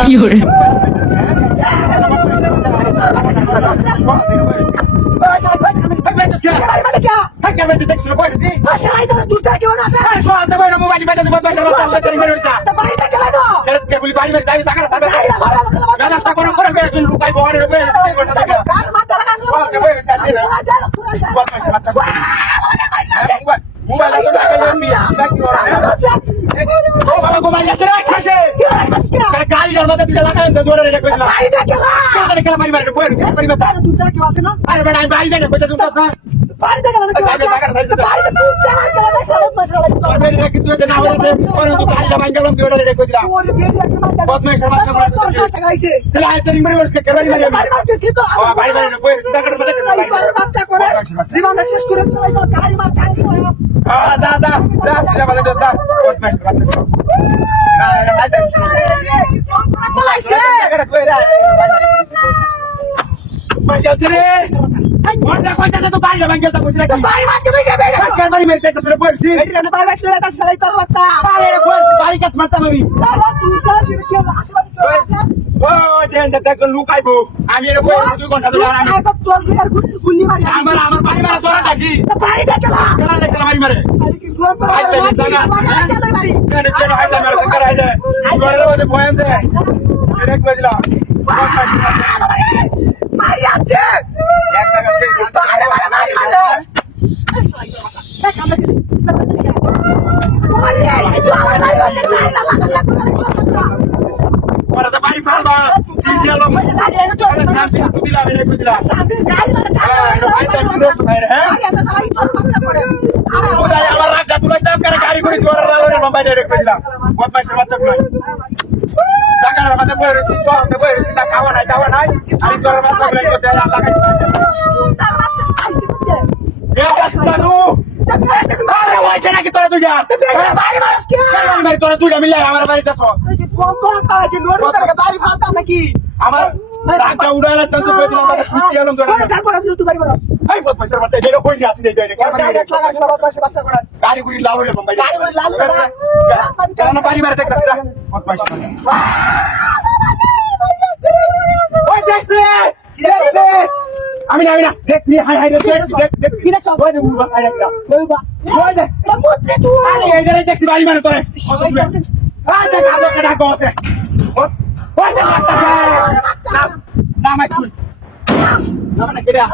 কি hore গাড়িটার মধ্যে দুটো লাগাই দৌড়ে রেখে কইলাম গাড়ি খেলা মারি মারি কই মারি মারি তুই যা কি আছে না আরে বেটা আমি বাড়ি যাই না কইতা তুমি না বাড়ি দেখা না বাড়ি তুই যা খেলা না সরত মশলা তোর বেরি রেখে তুই না হলে পরে তুই গাড়িটা ভাঙ গেলাম দৌড়ে রেখে কইলা ওর বেরি রেখে মার বদমাই খাবার খাবার তোর টাকা আইছে তাহলে আয় তুই মারি মারি কেবারি মারি মারি মারছিস কি তো বাড়ি বাড়ি কই টাকার মধ্যে বাচ্চা করে জীবনটা শেষ করে চলাই তো গাড়ি মার চাঙ্গি হয় দা দা দা দা বলে দা বদমাই বাচ্চা না না আই যাই বলাইছে টাকাটা কই রে ভাই যাচ্ছে রে কোনটা কইতাছে তো বাড়ি ভাঙ গেলতা বুঝলা কি বাড়ি মারতে বই যাবে কার বাড়ি মেরতে তো শুনে পড়ছি এটা না বাড়ি চলে তা শালাই তোর বাচ্চা আরে রে বল বাড়ি কাট মারতাম আমি তুই চল কি কি আশেপাশে ও যেন দেখ লুকাইবো আমি এর বই 2 ঘন্টা ধরে আমি তোর আর গুলি মারি আমার বাড়ি মারা তোরা ডাকি বাড়ি দেখলা কেন দেখলা বাড়ি মারে আরে কি তোর তো বাড়ি কেন কেন হাইদা মারতে করাই দে ঘরের মধ্যে বয়াম দে এটা কইলা মারি আছে এক টাকা দে ওরা তো বাড়ি ফালবা সিরিয়াল তুই দিলা আমি কই দিলা আমার রাগটা তুই দাম করে গাড়ি করে তোর মোবাইল রেখে কই দিলা বদমাইশ বাচ্চা কই টাকার মধ্যে বই রইছি সব বই রইছি তা খাওয়া নাই আমি তোর বাচ্চা বলে কই দেলা লাগাই তার বাচ্চা আইছি বুঝছে এ কাস্তানু আরে ওইছে নাকি তোরা তুই যা বাড়ি মারস কি বাড়ি তোরা তুই মিলে আমার বাড়িতে আছো কোন কাজে নোর করে বাড়ি ফালতাম নাকি আমার রাগটা উড়াইলা তো কই দিলাম মানে খুশি হলাম তোরা তারপর তুই বাড়ি মারস এই বদমাইশের বাচ্চা এটা কই নিয়ে আসি দেই দেই বাচ্চা করে গাড়ি গুড়ি লাল হইলো ভাই গাড়ি গুড়ি লাল কেন বাড়ি মারতে কাটরা বদমাইশ ওই দেখছে আমি না দেখ নি হাই হাই দেখ কি দেখছ ওই যে উড়বা সাইড একটা ওই দেখ এটা মুতলে তুই আরে এই যে দেখছি বাড়ি মানে করে আয় দেখ আদর কাটা গছে ওই যে মারতা না মাই তুই না মানে কেডা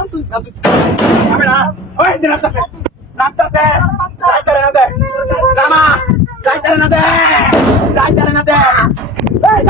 আমি না ওই দিন নামতাছে যাইতারে না দে রামা যাইতারে না দে এই